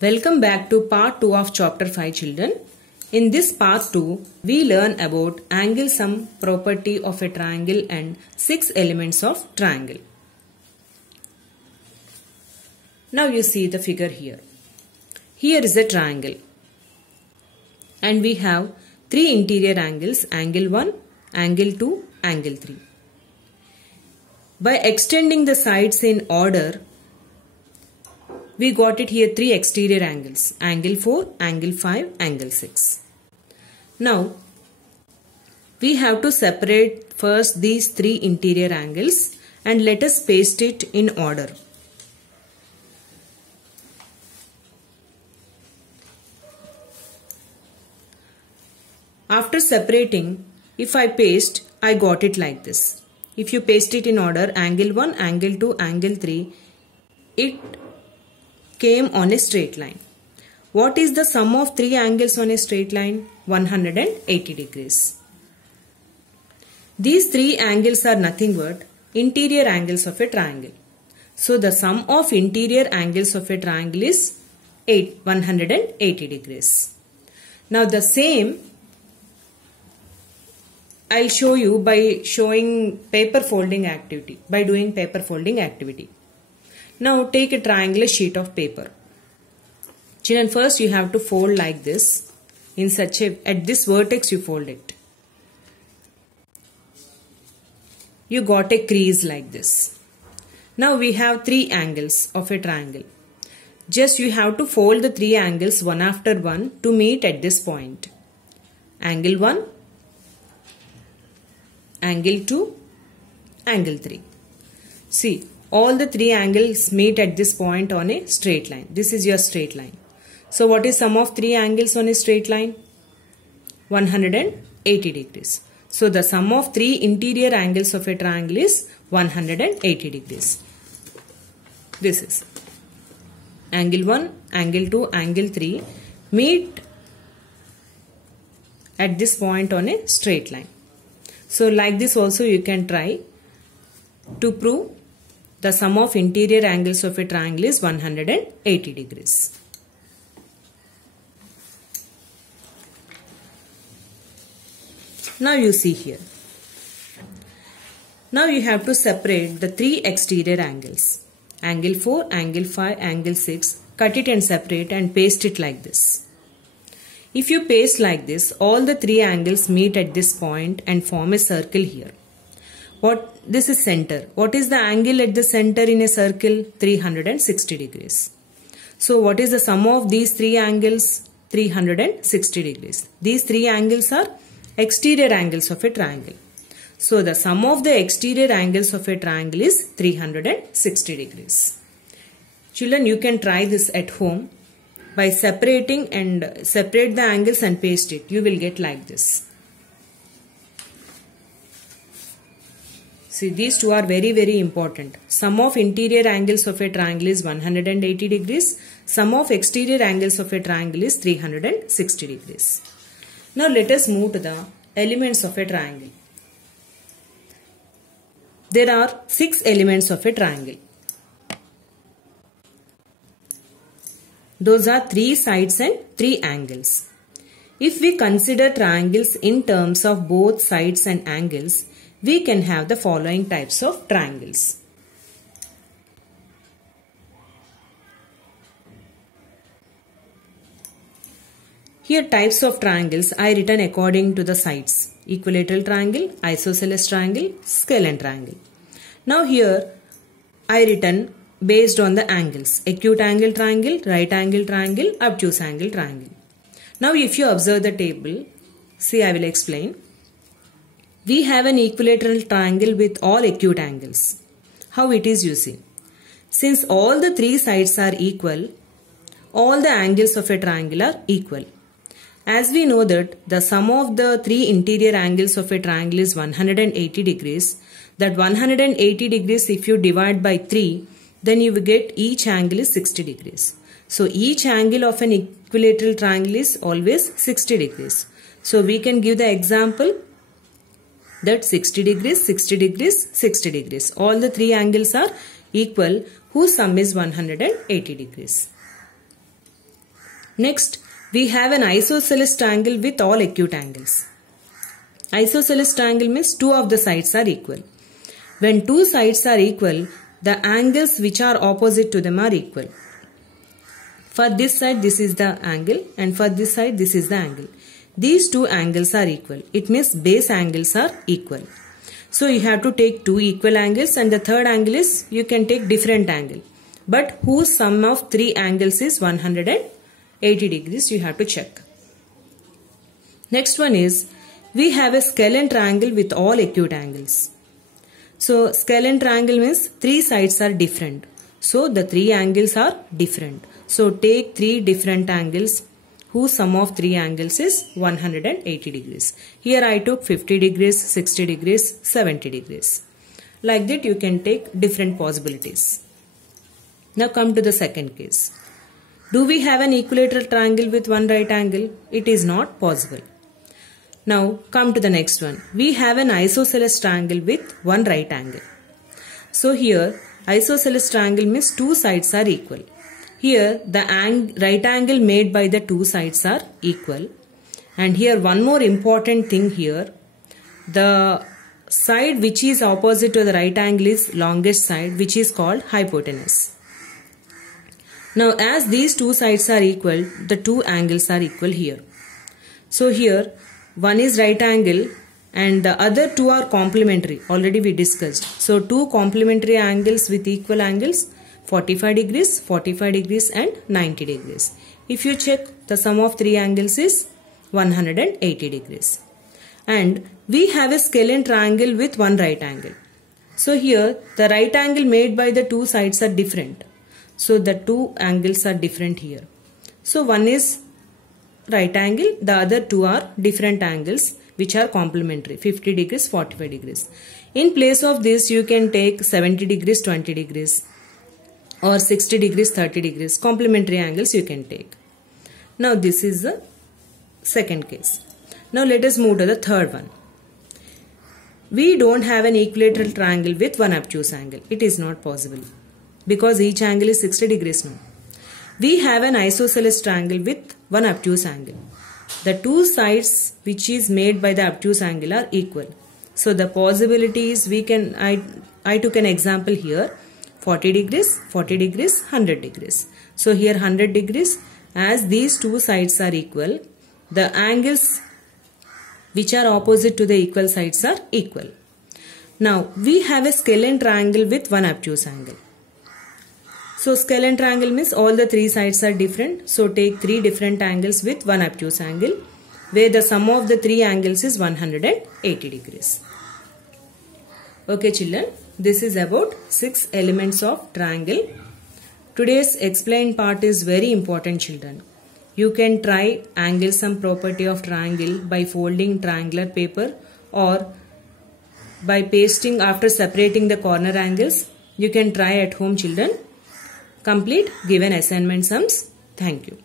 Welcome back to part 2 of chapter 5 children. In this part 2, we learn about angle sum property of a triangle and 6 elements of triangle. Now you see the figure here. Here is a triangle and we have 3 interior angles, angle 1, angle 2, angle 3. By extending the sides in order, we got it here 3 exterior angles, angle 4, angle 5, angle 6. Now, we have to separate first these 3 interior angles and let us paste it in order. After separating, if I paste, I got it like this. If you paste it in order, angle 1, angle 2, angle 3, it came on a straight line. What is the sum of 3 angles on a straight line? 180 degrees. These 3 angles are nothing but interior angles of a triangle. So the sum of interior angles of a triangle is 180 degrees. Now the same I'll show you by showing paper folding activity, by doing paper folding activity. Now take a triangular sheet of paper. Children, first you have to fold like this. In such a, at this vertex you fold it. You got a crease like this. Now we have 3 angles of a triangle. Just you have to fold the 3 angles one after one to meet at this point. Angle 1, angle 2, angle 3. See, all the 3 angles meet at this point on a straight line. This is your straight line. So what is sum of 3 angles on a straight line? 180 degrees. So the sum of 3 interior angles of a triangle is 180 degrees. This is angle 1, angle 2, angle 3 meet at this point on a straight line. So like this also you can try to prove the sum of interior angles of a triangle is 180 degrees. Now you see here. Now you have to separate the 3 exterior angles. Angle 4, angle 5, angle 6. Cut it and separate and paste it like this. If you paste like this, all the 3 angles meet at this point and form a circle here. This is center. What is the angle at the center in a circle? 360 degrees. So what is the sum of these 3 angles? 360 degrees. These 3 angles are exterior angles of a triangle. So the sum of the exterior angles of a triangle is 360 degrees. Children, you can try this at home by separating and separate the angles and paste it. You will get like this. See, these two are very important. Sum of interior angles of a triangle is 180 degrees. Sum of exterior angles of a triangle is 360 degrees. Now let us move to the elements of a triangle. There are 6 elements of a triangle. Those are 3 sides and 3 angles. If we consider triangles in terms of both sides and angles, we can have the following types of triangles. Here types of triangles I written according to the sides. Equilateral triangle, isosceles triangle, scalene triangle. Now here I written based on the angles. Acute angle triangle, right angle triangle, obtuse angle triangle. Now if you observe the table, see, I will explain. We have an equilateral triangle with all acute angles. How it is, you see. Since all the 3 sides are equal, all the angles of a triangle are equal. As we know that the sum of the 3 interior angles of a triangle is 180 degrees, that 180 degrees if you divide by 3, then you will get each angle is 60 degrees. So each angle of an equilateral triangle is always 60 degrees. So we can give the example that 60 degrees, 60 degrees, 60 degrees. All the 3 angles are equal whose sum is 180 degrees. Next, we have an isosceles triangle with all acute angles. Isosceles triangle means two of the sides are equal. When two sides are equal, the angles which are opposite to them are equal. For this side, this is the angle, and for this side, this is the angle. These two angles are equal. It means base angles are equal. So you have to take two equal angles, and the third angle is you can take different angle. But whose sum of three angles is 180 degrees, you have to check. Next one is, we have a scalene triangle with all acute angles. So scalene triangle means three sides are different. So the three angles are different. So take three different angles whose sum of three angles is 180 degrees. Here I took 50 degrees, 60 degrees, 70 degrees. Like that you can take different possibilities. Now come to the second case. Do we have an equilateral triangle with one right angle? It is not possible. Now come to the next one. We have an isosceles triangle with one right angle. So here isosceles triangle means two sides are equal. Here the right angle made by the two sides are equal. And here one more important thing here. The side which is opposite to the right angle is longest side, which is called hypotenuse. Now as these two sides are equal, the two angles are equal here. So here one is right angle and the other two are complementary. Already we discussed. So two complementary angles with equal angles, 45 degrees and 90 degrees. If you check, the sum of three angles is 180 degrees. And we have a scalene triangle with one right angle. So here the right angle made by the two sides are different. So the two angles are different here. So one is right angle, the other two are different angles which are complementary, 50 degrees, 45 degrees. In place of this you can take 70 degrees, 20 degrees or 60 degrees, 30 degrees. Complementary angles you can take. Now this is the second case. Now let us move to the third one. We don't have an equilateral triangle with one obtuse angle. It is not possible because each angle is 60 degrees now. We have an isosceles triangle with one obtuse angle. The two sides which is made by the obtuse angle are equal. So the possibility is we can, I took an example here, 40 degrees, 100 degrees. So here 100 degrees, as these two sides are equal, the angles which are opposite to the equal sides are equal. Now we have a scalene triangle with one obtuse angle. So scalene triangle means all the three sides are different. So take three different angles with one obtuse angle where the sum of the three angles is 180 degrees. Okay children, this is about 6 elements of triangle. Today's explained part is very important children. You can try angle sum property of triangle by folding triangular paper or by pasting after separating the corner angles. You can try at home children. Complete given assignment sums. Thank you.